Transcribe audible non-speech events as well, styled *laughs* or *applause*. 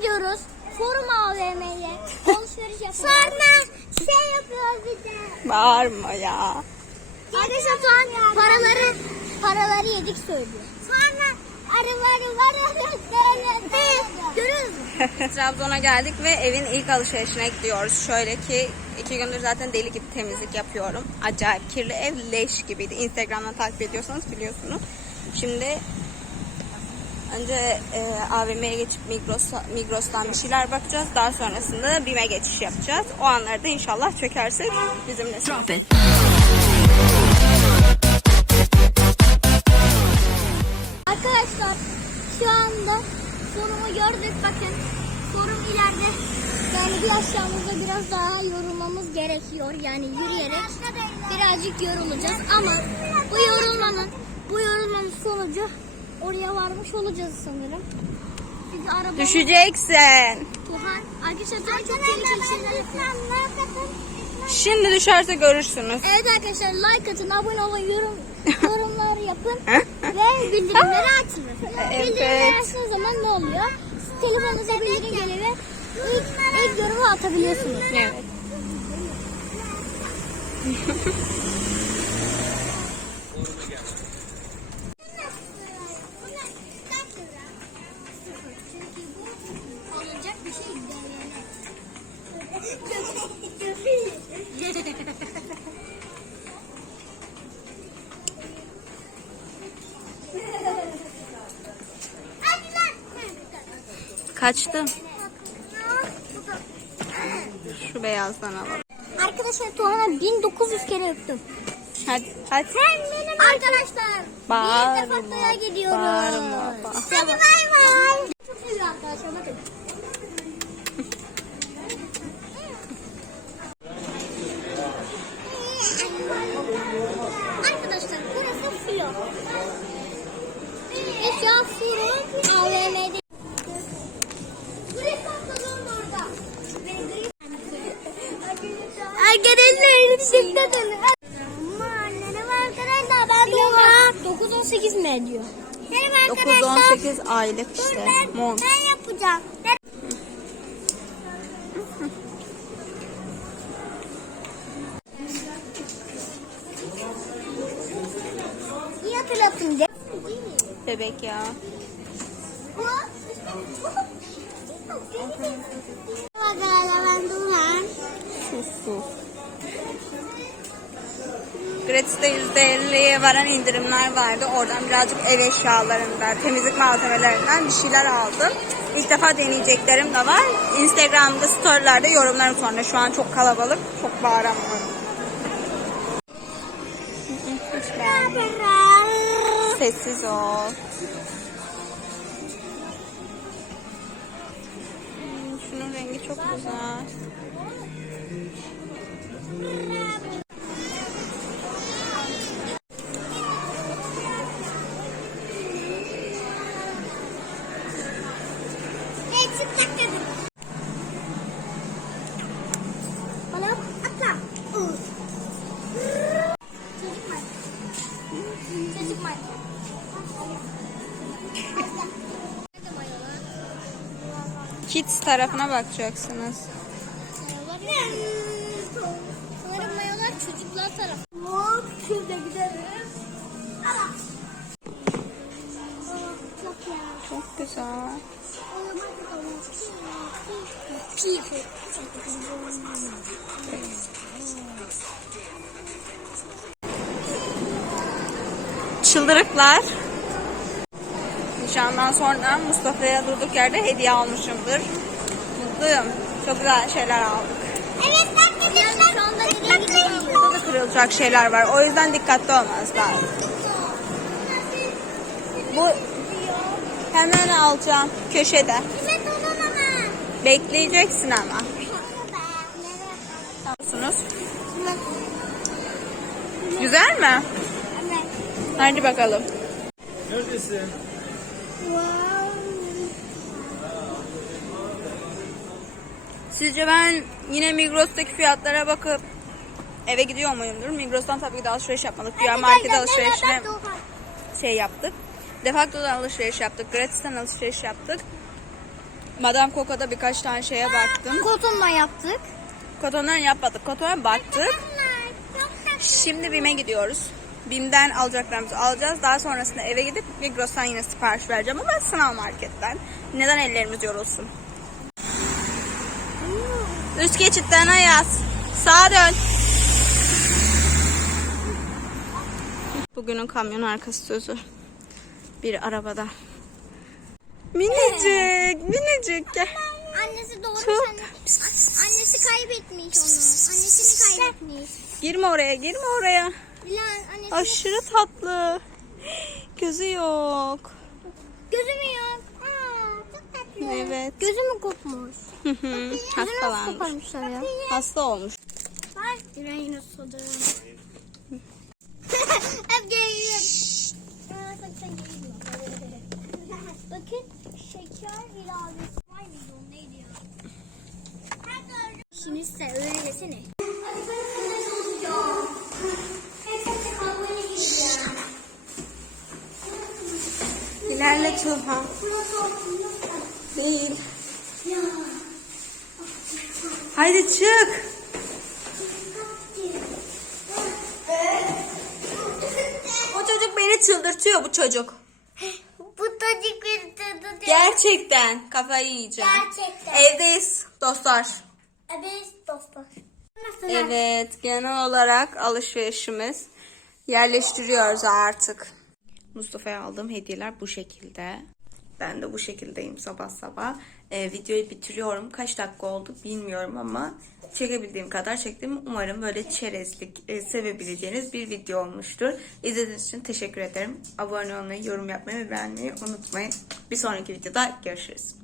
gidiyoruz. Forum AVM'ye. Alışveriş yapıyoruz. Sonra şey yapıyoruz bir de. Bağırma ya. Arkadaşlar şu an paraları paraları yedik söylüyor. Sonra arıları var Görüyor musun? *laughs* Trabzon'a geldik ve evin ilk alışverişine gidiyoruz. Şöyle ki iki gündür zaten deli gibi temizlik yapıyorum. Acayip kirli ev leş gibiydi. Instagram'dan takip ediyorsanız biliyorsunuz. Şimdi önce e, AVM'ye geçip Migros'a, Migros'tan bir şeyler bakacağız. Daha sonrasında BİM'e geçiş yapacağız. O anları da inşallah çökersek bizimle. Drop it. Arkadaşlar şu anda forumu gördük bakın. Forum ileride. Yani bir aşağımızda biraz daha yorulmamız gerekiyor. Yani yürüyerek birazcık yorulacağız ama bu yorulmanın bu yorulmanın sonucu oraya varmış olacağız sanırım. Çünkü araba Düşeceksin. Tuhan arkadaşlar çok tehlikeli şeyler. Şimdi düşerse görürsünüz. Evet arkadaşlar like atın, abone olun, yorum, *laughs* yorumlar yapın ve bildirimleri açın. Evet. Bildirimleri açtığınız zaman ne oluyor? Telefonunuza bildirim geliyor ve ilk, ilk yorumu atabiliyorsunuz. Evet. *laughs* Kaçtı. Şu beyazdan alalım. Arkadaşlar Tuğhan'a 1900 kere öptüm. Hadi. Hadi. Sen benim arkadaşlar. Bağırma, Biz de Fatma'ya gidiyoruz. bağırma, bağırma. Hadi bay bay. Çok seviyor arkadaşlar bakın. Arkadaşlar ben doğum. 9-18 mi ediyor? Benim arkadaşlar. 9-18 aylık Dur işte. ben, Mont. ben yapacağım. Ben... İyi hatırlattın de. Bebek ya. Gratis'te %50'ye varan indirimler vardı. Oradan birazcık ev eşyalarından, temizlik malzemelerinden bir şeyler aldım. İlk defa deneyeceklerim de var. Instagram'da storylerde yorumlarım sonra. Şu an çok kalabalık. Çok bağıramıyorum. Sessiz ol. Hmm, Şunun rengi çok güzel. Kids tarafına bakacaksınız. Sanırım mayolar çocuklar tarafı. Hop şurada gideriz. Çok ya. Çıldırıklar. Nişandan sonra Mustafa'ya durduk yerde hediye almışımdır. Mutluyum. Çok güzel şeyler aldık. Evet gidiyoruz? Burada da kırılacak şeyler var. O yüzden dikkatli olmanız lazım. Bu hemen alacağım köşede. Bekleyeceksin ama. Biliyorsunuz. Güzel mi? Evet. Hadi bakalım. Neredesin? Sizce ben yine Migros'taki fiyatlara bakıp eve gidiyor muyumdur? Migros'tan tabii ki de alışveriş yapmadık. Diğer market alışverişine şey yaptık. Defakto'dan alışveriş yaptık. Gratis'ten alışveriş yaptık. Madame Coco'da birkaç tane şeye baktım. Kotonla yaptık. Kotondan yapmadık. Kotona baktık. Şimdi BİM'e gidiyoruz. BİM'den alacaklarımızı alacağız. Daha sonrasında eve gidip Migros'tan yine sipariş vereceğim ama sanal marketten. Neden ellerimiz yorulsun? Üst geçitten Ayaz. Sağa dön. Bugünün kamyon arkası sözü. Bir arabada. Minicik, minicik. Gel. Annesi doğru Çok. anne. Annesi kaybetmiş onu. Annesini kaybetmiş. Girme oraya, girme oraya. Bilal annesi Aşırı tatlı. Gözü yok. gözü mü yok? Aa, çok tatlı. Evet. Gözü mü kopmuş? Hı hı. Hastalanmış. Hasta olmuş. Var. Diren yine soda. Hep geliyor. Aa, sakın geliyor. Bakın şeker ilavesi. Vay mıydı o neydi ya? Şimdi size giyeceğim. İlerle Tuğha. Değil. Ya. Haydi çık. Bu çocuk beni çıldırtıyor bu çocuk. Tadı değil. Gerçekten kafayı yiyeceğim. Gerçekten. Evdeyiz dostlar. Evet dostlar. Nasıl? Evet genel olarak alışverişimiz yerleştiriyoruz artık. Mustafa'ya aldığım hediyeler bu şekilde. Ben de bu şekildeyim sabah sabah. Ee, videoyu bitiriyorum. Kaç dakika oldu bilmiyorum ama çekebildiğim kadar çektim. Umarım böyle çerezlik e, sevebileceğiniz bir video olmuştur. İzlediğiniz için teşekkür ederim. Abone olmayı, yorum yapmayı ve beğenmeyi unutmayın. Bir sonraki videoda görüşürüz.